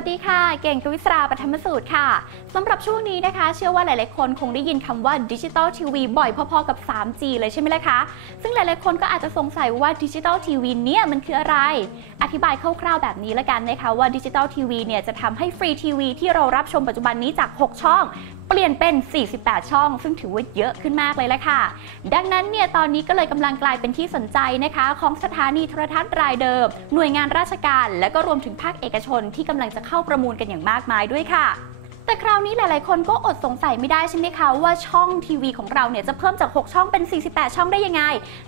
วัสดีค่ะ เก่งกวิศราปฐมสูตรค่ะ สำหรับช่วงนี้นะคะ เชื่อว่าหลาย ๆ คนคงได้ยินคำว่าดิจิตอลทีวีบ่อยพอ ๆ กับ 3G เลยใช่ไหมล่ะคะ ซึ่งหลาย ๆ คนก็อาจจะสงสัยว่าดิจิตอลทีวีเนี่ยมันคืออะไร อธิบายคร่าว ๆ แบบนี้ละกันนะคะว่าดิจิตอลทีวีเนี่ยจะทำให้ฟรีทีวีที่เรารับชมปัจจุบันนี้จาก 6 ช่อง เปลี่ยนเป็น 48 ช่อง ซึ่งถือว่าเยอะขึ้นมากเลยละค่ะ ดังนั้นเนี่ยตอนนี้ก็เลยกำลังกลายเป็นที่สนใจนะคะ ของสถานีโทรทัศน์รายเดิม หน่วยงานราชการ และก็รวมถึงภาคเอกชนที่กำลังจะเข้าประมูลกันอย่างมากมายด้วยค่ะแต่คราวนี้หลาย ๆ คนก็อดสงสัยไม่ได้ใช่ไหมคะว่าช่องทีวีของเราเนี่ยจะเพิ่มจาก 6 ช่องเป็น 48 ช่องได้ยังไง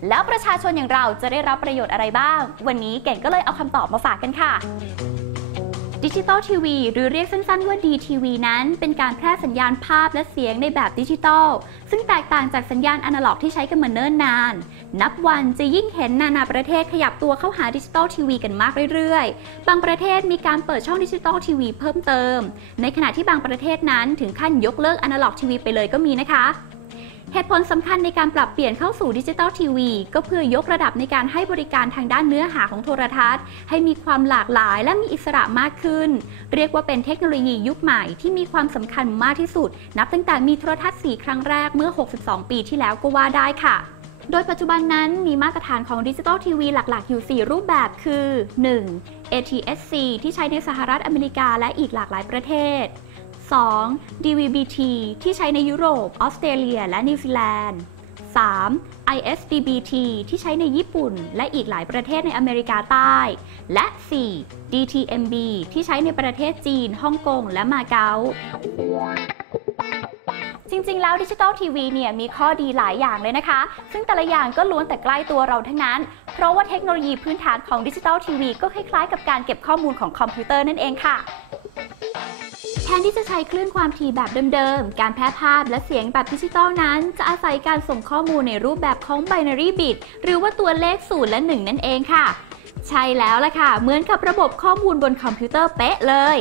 แล้วประชาชนอย่างเราจะได้รับประโยชน์อะไรบ้าง วันนี้เก่งก็เลยเอาคำตอบมาฝากกันค่ะ ดิจิตอลทีวีหรือเรียกสั้นๆว่า DTV นั้น เป็นการแพร่สัญญาณภาพและเสียงในแบบดิจิตอลซึ่งแตกต่างจากสัญญาณอนาล็อกที่ใช้กันมาเนิ่นนาน นับวันจะยิ่งเห็นนานาประเทศขยับตัวเข้าหาดิจิตอลทีวีกันมากเรื่อยๆ บางประเทศมีการเปิดช่องดิจิตอลทีวีเพิ่มเติม ในขณะที่บางประเทศนั้นถึงขั้นยกเลิกอนาล็อกทีวีไปเลยก็มีนะคะ เหตุผลสำคัญในการปรับเปลี่ยนเข้าสู่ดิจิตอลทีวีก็เพื่อยกระดับในการให้บริการทางด้านเนื้อหาของโทรทัศน์ ให้มีความหลากหลายและมีอิสระมากขึ้น เรียกว่าเป็นเทคโนโลยียุคใหม่ที่มีความสำคัญมากที่สุด นับตั้งแต่มีโทรทัศน์ 4 ครั้งแรกเมื่อ 62 ปีที่แล้วก็ว่าได้ค่ะโดยปัจจุบันนั้นมีมาตรฐานของดิจิตอลทีวีหลัก ๆ อยู่ 4 รูปแบบคือ 1. ATSC ที่ใช้ในสหรัฐอเมริกาและอีกหลากหลายประเทศ 2. DVB-T ที่ใช้ในยุโรป ออสเตรเลีย และนิวซีแลนด์ 3. ISDBT ที่ใช้ในญี่ปุ่น และอีกหลายประเทศในอเมริกาใต้ และ 4. DTMB ที่ใช้ในประเทศจีน ฮ่องกง และมาเก๊าจริง ๆ แล้วดิจิตอลทีวีเนี่ยมีข้อดีหลายอย่างเลยนะคะ ซึ่งแต่ละอย่างก็ล้วนแต่ใกล้ตัวเราทั้งนั้น เพราะว่าเทคโนโลยีพื้นฐานของดิจิตอลทีวีก็คล้ายๆ กับการเก็บข้อมูลของคอมพิวเตอร์นั่นเองค่ะ ทนที่จะใช้คลื่นความถี่แบบเดิมๆ การแพร่ภาพและเสียงแบบดิจิตอลนั้น จะอาศัยการส่งข้อมูลในรูปแบบของ binary bit หรือว่าตัวเลข0และ 1 นั่นเองค่ะ ใช่แล้วล่ะค่ะ เหมือนกับระบบข้อมูลบนคอมพิวเตอร์เป๊ะเลย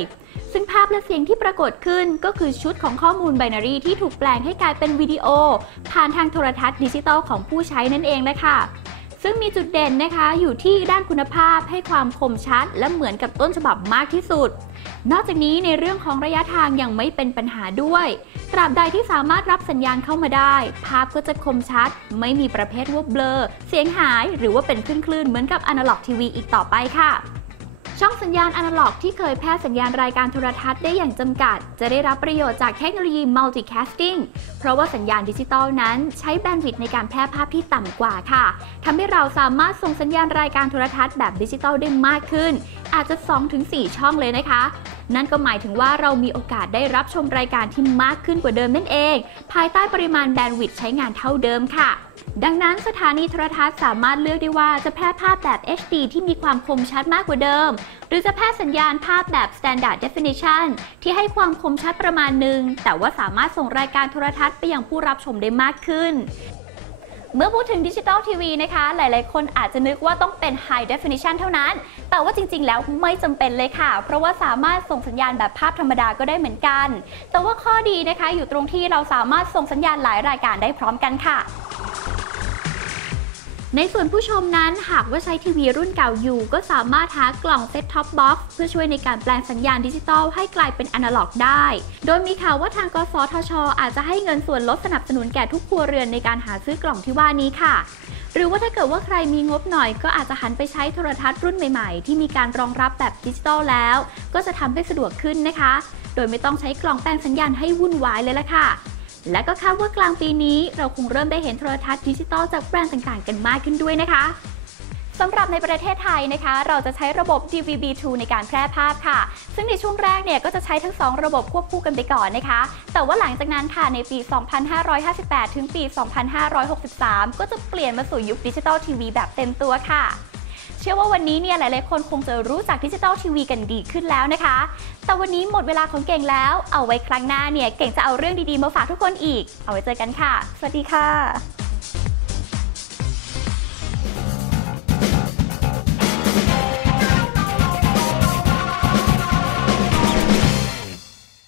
ซึ่งภาพและเสียงที่ปรากฏขึ้นก็คือชุดของข้อมูล binary ที่ถูกแปลงให้กลายเป็นวิดีโอ ผ่านทางโทรทัศน์ดิจิตอลของผู้ใช้นั่นเองเลยค่ะ ซึ่งมีจุดเด่นนะคะอยู่ที่ด้านคุณภาพให้ความคมชัด และเหมือนกับต้นฉบับมากที่สุด นอกจากนี้ในเรื่องของระยะทางยังไม่เป็นปัญหาด้วย ตราบใดที่สามารถรับสัญญาณเข้ามาได้ ภาพก็จะคมชัด ไม่มีประเภทว่าเบลอ เสียงหายหรือว่าเป็นคลื่นๆเหมือนกับอนาล็อกทีวีอีกต่อไปค่ะ ช่องสัญญาณอนาล็อกที่เคยแพร่สัญญาณรายการโทรทัศน์ได้อย่างจำกัด จะได้รับประโยชน์จากเทคโนโลยี multicasting เพราะว่าสัญญาณดิจิตอลนั้น ใช้แบนด์วิดต์ในการแพร่ภาพที่ต่ำกว่าค่ะทำให้เราสามารถส่งสัญญาณรายการโทรทัศน์แบบดิจิตอลได้มากขึ้น อาจจะ 2-4 ช่องเลยนะคะ นั่นก็หมายถึงว่าเรามีโอกาสได้รับชมรายการที่มากขึ้นกว่าเดิมนั่นเอง ภายใต้ปริมาณแบนด์วิดต์ใช้งานเท่าเดิมค่ะ ดังนั้นสถานีโทรทัศน์สามารถเลือกได้ว่าจะแพร่ภาพแบบ HD ที่มีความคมชัดมากกว่าเดิม หรือจะแพร่สัญญาณภาพแบบ Standard Definition ที่ให้ความคมชัดประมาณหนึ่ง แต่ว่าสามารถส่งรายการโทรทัศน์ไปยังผู้รับชมได้มากขึ้นเมื่อพูดถึงดิจิตอลทีวีนะคะ หลายๆ คนอาจจะนึกว่าต้องเป็น High Definition เท่านั้น แต่ว่าจริง ๆ แล้วไม่จำเป็นเลยค่ะ เพราะว่าสามารถส่งสัญญาณแบบภาพธรรมดาก็ได้เหมือนกัน แต่ว่าข้อดีนะคะ อยู่ตรงที่เราสามารถส่งสัญญาณหลายรายการได้พร้อมกันค่ะ ในส่วนผู้ชมนั้นหากว่าใช้ทีวีรุ่นเก่าอยู่ ก็สามารถหากล่องเซ็ตท็อปบ็อกซ์เพื่อช่วยในการแปลงสัญญาณดิจิตอลให้กลายเป็นอนาล็อกได้ โดยมีข่าวว่าทางกสทช อาจจะให้เงินส่วนลดสนับสนุนแก่ทุกครัวเรือนในการหาซื้อกล่องที่ว่านี้ค่ะ หรือว่าถ้าเกิดว่าใครมีงบหน่อยก็อาจจะหันไปใช้โทรทัศน์รุ่นใหม่ๆ ที่มีการรองรับแบบดิจิตอลแล้ว ก็จะทำให้สะดวกขึ้นนะคะ โดยไม่ต้องใช้กล่องแปลงสัญญาณให้วุ่นวายเลยละค่ะ และก็คาดว่ากลางปีนี้เราคงเริ่มได้เห็นโทรทัศน์ดิจิตอลจากแบรนด์ต่างๆ กันมากขึ้นด้วยนะคะสำหรับในประเทศไทยนะคะ เราจะใช้ระบบ DVB-T ในการแพร่ภาพค่ะ ซึ่งในช่วงแรกเนี่ยก็จะใช้ทั้ง 2 ระบบควบคู่กันไปก่อนนะคะ แต่ว่าหลังจากนั้นค่ะในปี 2558 ถึงปี 2563 ก็จะเปลี่ยนมาสู่ยุคดิจิตอลทีวีแบบเต็มตัวค่ะ เชื่อว่าวันนี้เนี่ยหลายๆคนคงจะรู้จักดิจิตอลทีวีกันดีขึ้นแล้วนะคะ แต่วันนี้หมดเวลาของเก่งแล้ว เอาไว้ครั้งหน้าเนี่ยเก่งจะเอาเรื่องดีๆมาฝากทุกคนอีก เอาไว้เจอกันค่ะ สวัสดีค่ะ